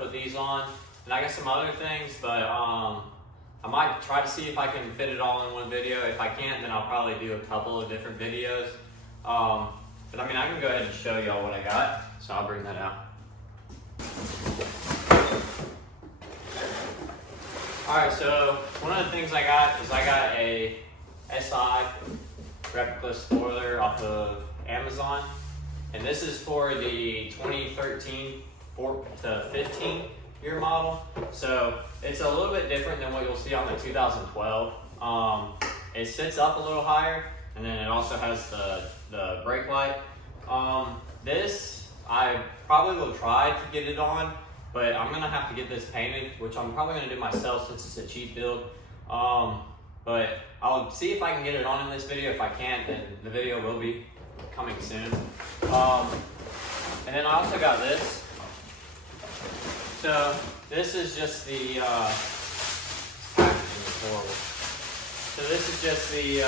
put these on. And I got some other things, but I might try to see if I can fit it all in one video. If I can't, then I'll probably do a couple of different videos. But I mean, I can go ahead and show y'all what I got. So I'll bring that out. Alright, so one of the things I got is I got a SI replica spoiler off of Amazon. And this is for the 2013 to 15 year model. So it's a little bit different than what you'll see on the 2012. It sits up a little higher, and then it also has the brake light. This, I probably will try to get it on, but I'm gonna have to get this painted, which I'm probably gonna do myself since it's a cheap build. But I'll see if I can get it on in this video. If I can't, then the video will be coming soon. And then I also got this. So this is just the packaging is horrible. So this is just the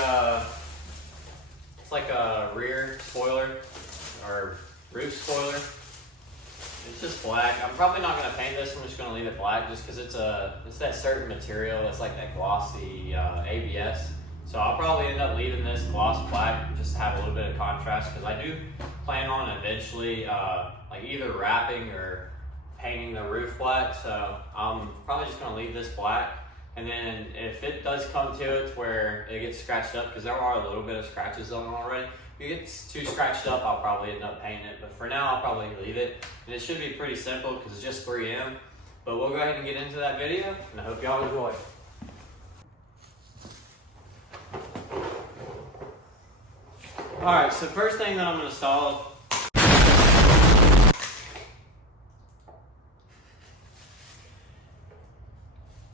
it's like a rear spoiler or roof spoiler. It's just black. I'm probably not gonna paint this. I'm just gonna leave it black just because it's that certain material. It's like that glossy ABS. So I'll probably end up leaving this gloss black just to have a little bit of contrast, because I do plan on eventually like either wrapping or painting the roof black. So I'm probably just gonna leave this black. And then if it does come to it where it gets scratched up, because there are a little bit of scratches on it already, if it gets too scratched up, I'll probably end up painting it. But for now, I'll probably leave it. And it should be pretty simple because it's just 3M. But we'll go ahead and get into that video, and I hope y'all enjoy. Alright, so first thing that I'm going to install,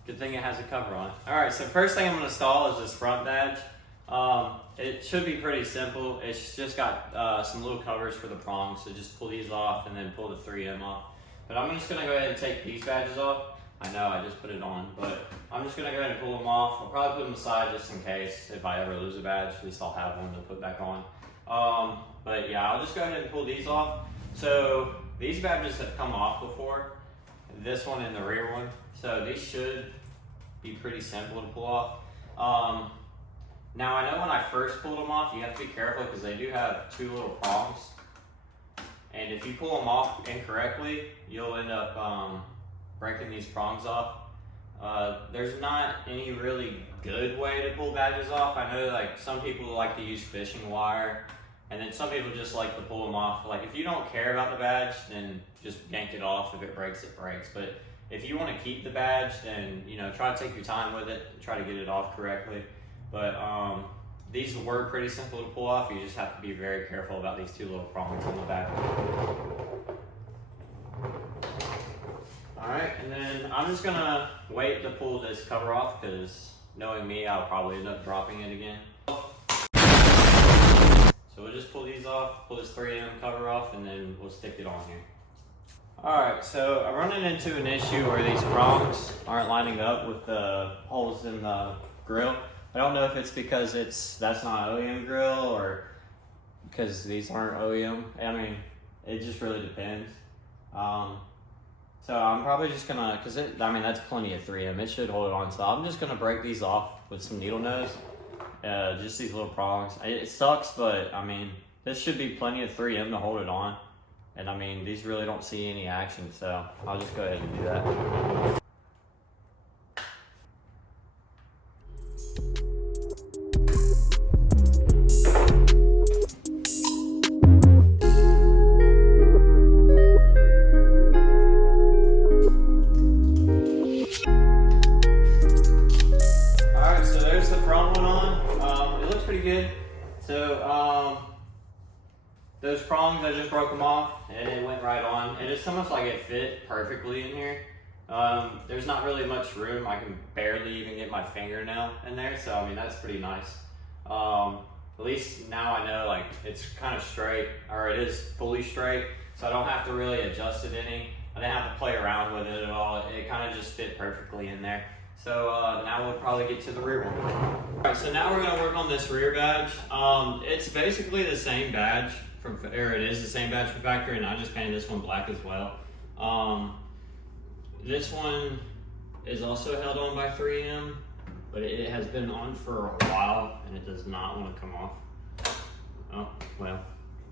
good thing it has a cover on. Alright, so first thing I'm going to install is this front badge. It should be pretty simple. It's just got some little covers for the prongs, so just pull these off and then pull the 3M off. But I'm just going to go ahead and take these badges off. I know I just put it on, but I'm just going to go ahead and pull them off. I'll probably put them aside just in case if I ever lose a badge. At least I'll have one to put back on. But yeah, I'll just go ahead and pull these off. So these badges have come off before, this one and the rear one. So these should be pretty simple to pull off. Now I know when I first pulled them off, you have to be careful because they do have two little prongs. And if you pull them off incorrectly, you'll end up breaking these prongs off. There's not any really good way to pull badges off. I know like some people like to use fishing wire, and then some people just like to pull them off. Like if you don't care about the badge, then just yank it off. If it breaks, it breaks. But if you want to keep the badge, then try to take your time with it and try to get it off correctly. But these were pretty simple to pull off. You just have to be very careful about these two little prongs on the back. Alright, and then I'm just gonna wait to pull this cover off because knowing me, I'll probably end up dropping it again. So we'll just pull these off, pull this 3M cover off, and then we'll stick it on here. Alright, so I'm running into an issue where these prongs aren't lining up with the holes in the grill. I don't know if it's because that's not OEM grill or because these aren't OEM. I mean, it just really depends. So I'm probably just gonna, that's plenty of 3M. It should hold it on. So I'm just gonna break these off with some needle nose. Just these little prongs. It sucks, but I mean, this should be plenty of 3M to hold it on. And I mean, these really don't see any action, so I'll just go ahead and do that. Those prongs, I just broke them off and it went right on. And it's almost like it fit perfectly in here. There's not really much room. I can barely even get my fingernail in there. So, I mean, that's pretty nice. At least now I know like it's kind of straight, or it is fully straight. So I don't have to really adjust it any. I didn't have to play around with it at all. It kind of just fit perfectly in there. So now we'll probably get to the rear one. All right, so now we're gonna work on this rear badge. It's basically the same badge it is the same badge from factory, and I just painted this one black as well. This one is also held on by 3M, but it has been on for a while and it does not want to come off. Oh, well,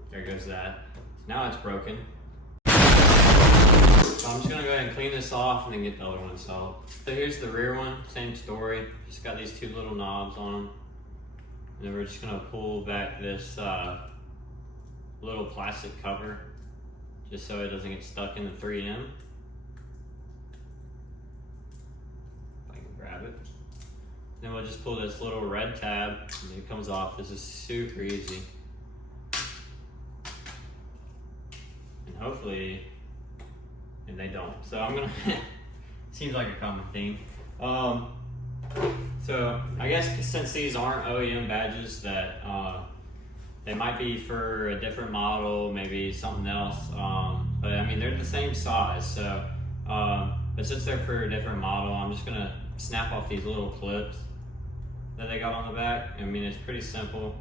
there goes that. Now it's broken. So I'm just gonna go ahead and clean this off and then get the other one installed. So here's the rear one, same story. Just got these two little knobs on them. And then we're just gonna pull back this little plastic cover just so it doesn't get stuck in the 3M. If I can grab it. Then we'll just pull this little red tab and it comes off. This is super easy. And hopefully, and they don't. So I'm gonna, seems like a common theme. So I guess since these aren't OEM badges, that they might be for a different model, maybe something else. But I mean, they're the same size. So, but since they're for a different model, I'm just gonna snap off these little clips that they got on the back. I mean, it's pretty simple.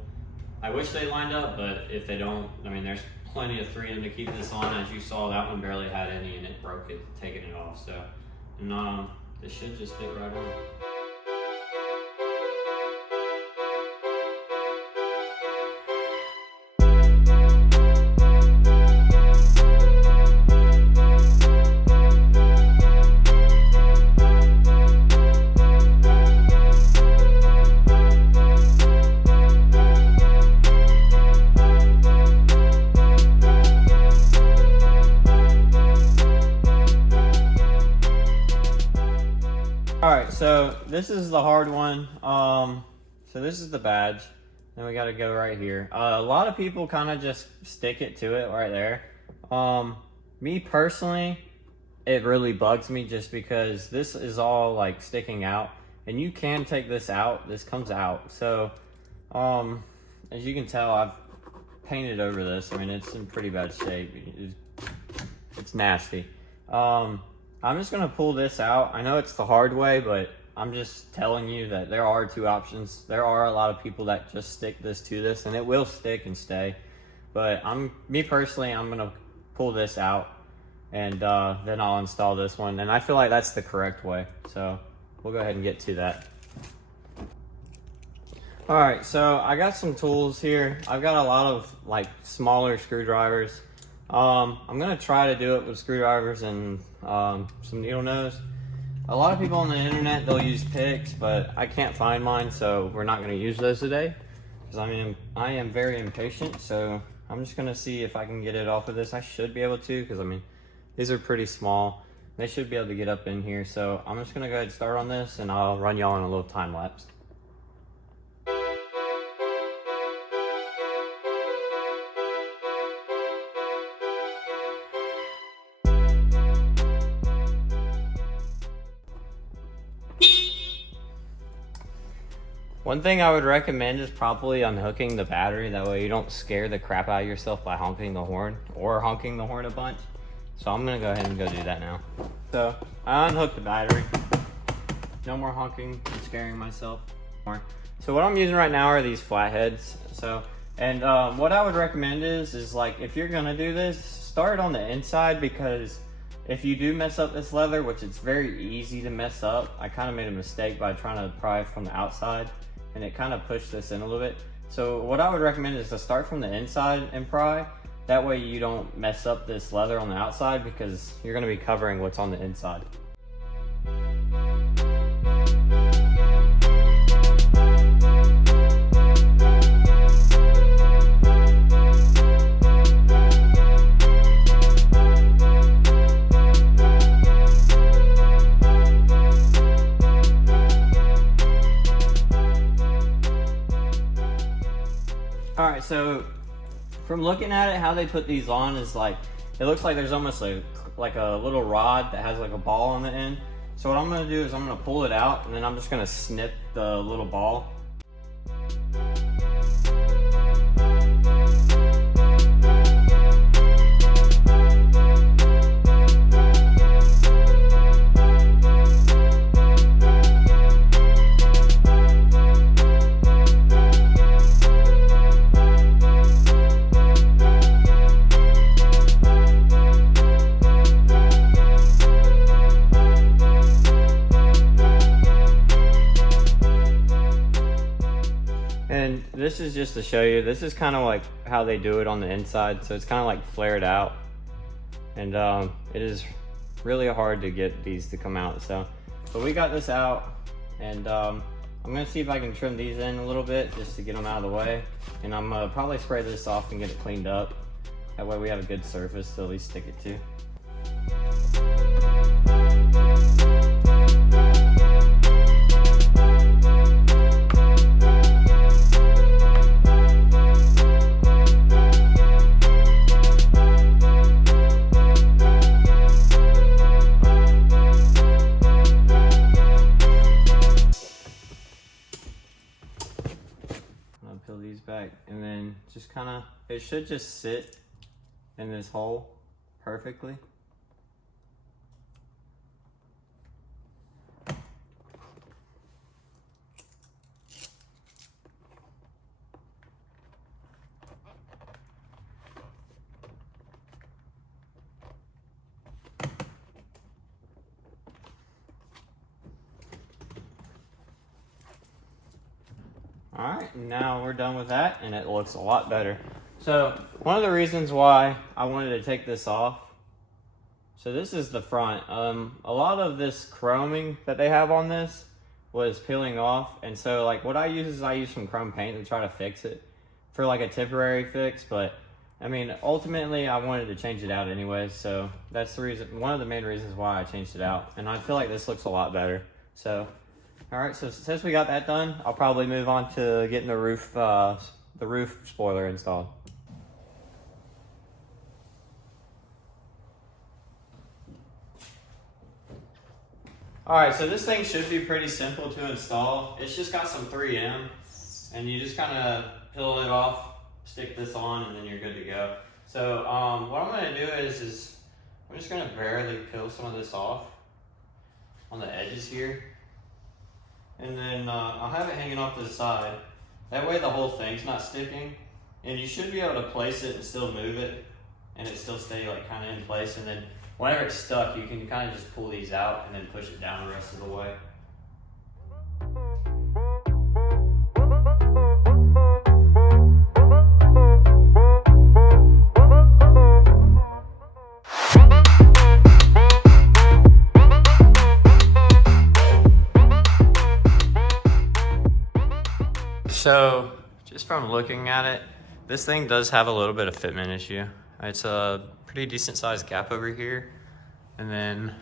I wish they lined up, but if they don't, I mean, there's plenty of 3M to keep this on. As you saw, that one barely had any and it broke it, taking it off. So, and this should just fit right on. Alright, so this is the hard one. So this is the badge. Then we gotta go right here. A lot of people kind of just stick it to it right there. Me personally, it really bugs me just because this is all like sticking out. And you can take this out. This comes out. So, as you can tell, I've painted over this. I mean, it's in pretty bad shape. It's nasty. I'm just gonna pull this out. I know it's the hard way, but I'm just telling you that there are two options. There are a lot of people that just stick this to this, and it will stick and stay. But me personally, I'm gonna pull this out, and then I'll install this one. And I feel like that's the correct way. So we'll go ahead and get to that. All right, so I got some tools here. I've got a lot of like smaller screwdrivers. I'm gonna try to do it with screwdrivers and some needle nose. A lot of people on the internet, they'll use picks, but I can't find mine, so we're not gonna use those today. Because I am very impatient, so I'm just gonna see if I can get it off of this. I should be able to, because I mean, these are pretty small. They should be able to get up in here. So I'm just gonna go ahead and start on this, and I'll run y'all on a little time lapse. One thing I would recommend is probably unhooking the battery. That way you don't scare the crap out of yourself by honking the horn or honking the horn a bunch. So I'm gonna go ahead and go do that now. So I unhooked the battery. No more honking and scaring myself more. So what I'm using right now are these flatheads. So, and what I would recommend is like, if you're gonna do this, start on the inside, because if you do mess up this leather, which it's very easy to mess up, I kind of made a mistake by trying to pry from the outside, and it kind of pushed this in a little bit. So what I would recommend is to start from the inside and pry. That way you don't mess up this leather on the outside, because you're gonna be covering what's on the inside. All right, so from looking at it, how they put these on is like, it looks like there's almost like a little rod that has like a ball on the end. So what I'm gonna do is I'm gonna pull it out, and then I'm just gonna snip the little ball. this is just to show you, this is kind of like how they do it on the inside. So it's kind of like flared out, and it is really hard to get these to come out. So, but we got this out, and I'm gonna see if I can trim these in a little bit just to get them out of the way. And I'm gonna probably spray this off and get it cleaned up. That way we have a good surface to at least stick it to. Peel these back, and then just kind of, it should just sit in this hole perfectly. All right, now we're done with that, and it looks a lot better. So one of the reasons why I wanted to take this off, so this is the front. A lot of this chroming that they have on this was peeling off, and so like what I use is I use some chrome paint to try to fix it for like a temporary fix. But I mean, ultimately I wanted to change it out anyway, so that's the reason, one of the main reasons why I changed it out. And I feel like this looks a lot better. So all right, so since we got that done, I'll probably move on to getting the roof spoiler installed. All right, so this thing should be pretty simple to install. It's just got some 3M, and you just kind of peel it off, stick this on, and then you're good to go. So what I'm gonna do is I'm just gonna barely peel some of this off on the edges here. And then I'll have it hanging off to the side. That way the whole thing's not sticking. And you should be able to place it and still move it, and it still stay like kind of in place. And then whenever it's stuck, you can kind of just pull these out and then push it down the rest of the way. So just from looking at it, this thing does have a little bit of fitment issue. It's a pretty decent sized gap over here. And then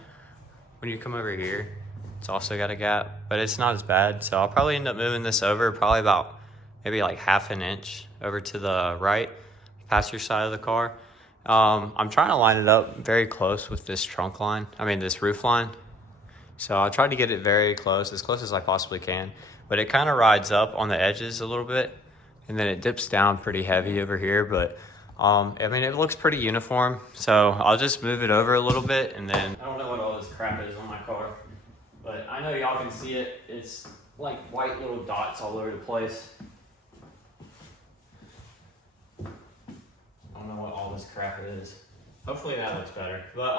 when you come over here, it's also got a gap, but it's not as bad. So I'll probably end up moving this over probably about maybe like ½ an inch over to the right, passenger side of the car. I'm trying to line it up very close with this trunk line, this roof line. So I'll try to get it very close as I possibly can. But it kind of rides up on the edges a little bit, and then it dips down pretty heavy over here. But it looks pretty uniform. So I'll just move it over a little bit, and then I don't know what all this crap is on my car, but I know y'all can see it. It's like white little dots all over the place. I don't know what all this crap is. Hopefully that looks better. But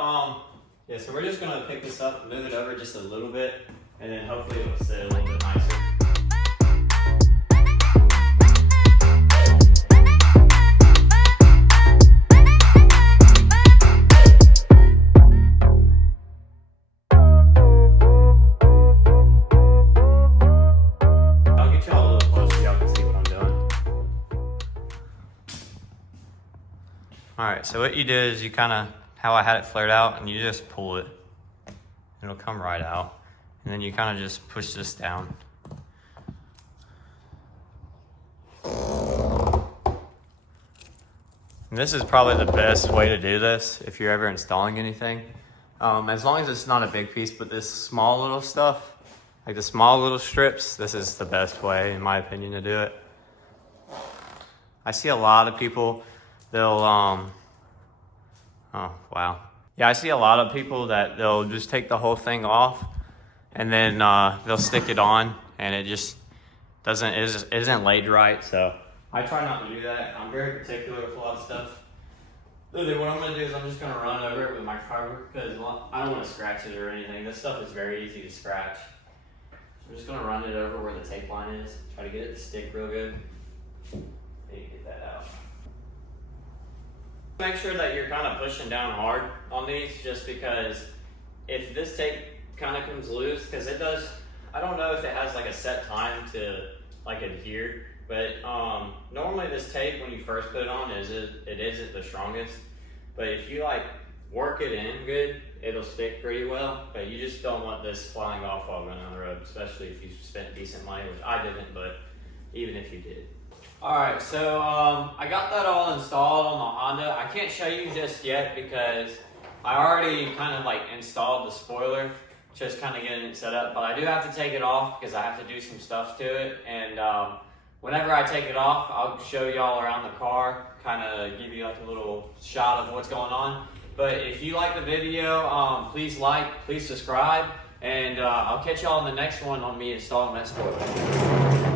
yeah, so we're just gonna pick this up, move it over just a little bit, and then hopefully it'll sit a little bit nicer. I'll get y'all a little closer so y'all can see what I'm doing. All right, so what you do is you kind of, how I had it flared out, and you just pull it. It'll come right out. And then you kind of just push this down. And this is probably the best way to do this if you're ever installing anything. As long as it's not a big piece, but this small little stuff, like the small little strips, this is the best way, in my opinion, to do it. I see a lot of people, they'll, oh, wow. Yeah, I see a lot of people that they'll just take the whole thing off, and then they'll stick it on, and it just isn't laid right. So I try not to do that. I'm very particular with a lot of stuff. Then what I'm gonna do is I'm just gonna run over it with my fiber, because I don't want to scratch it or anything. This stuff is very easy to scratch. So I'm just gonna run it over where the tape line is, try to get it to stick real good. Get that out. Make sure that you're kind of pushing down hard on these, just because if this tape kind of comes loose, because it does, I don't know if it has like a set time to like adhere, but normally this tape when you first put it on it isn't the strongest, but if you like work it in good, it'll stick pretty well. But you just don't want this flying off while going down the road, especially if you spent decent money, which I didn't, but even if you did. Alright, so I got that all installed on the Honda. I can't show you just yet because I already kind of like installed the spoiler, just kind of getting it set up, but I do have to take it off because I have to do some stuff to it, and whenever I take it off, I'll show y'all around the car, kind of give you like a little shot of what's going on. But if you like the video, please like, please subscribe, and I'll catch y'all in the next one on me installing that spoiler.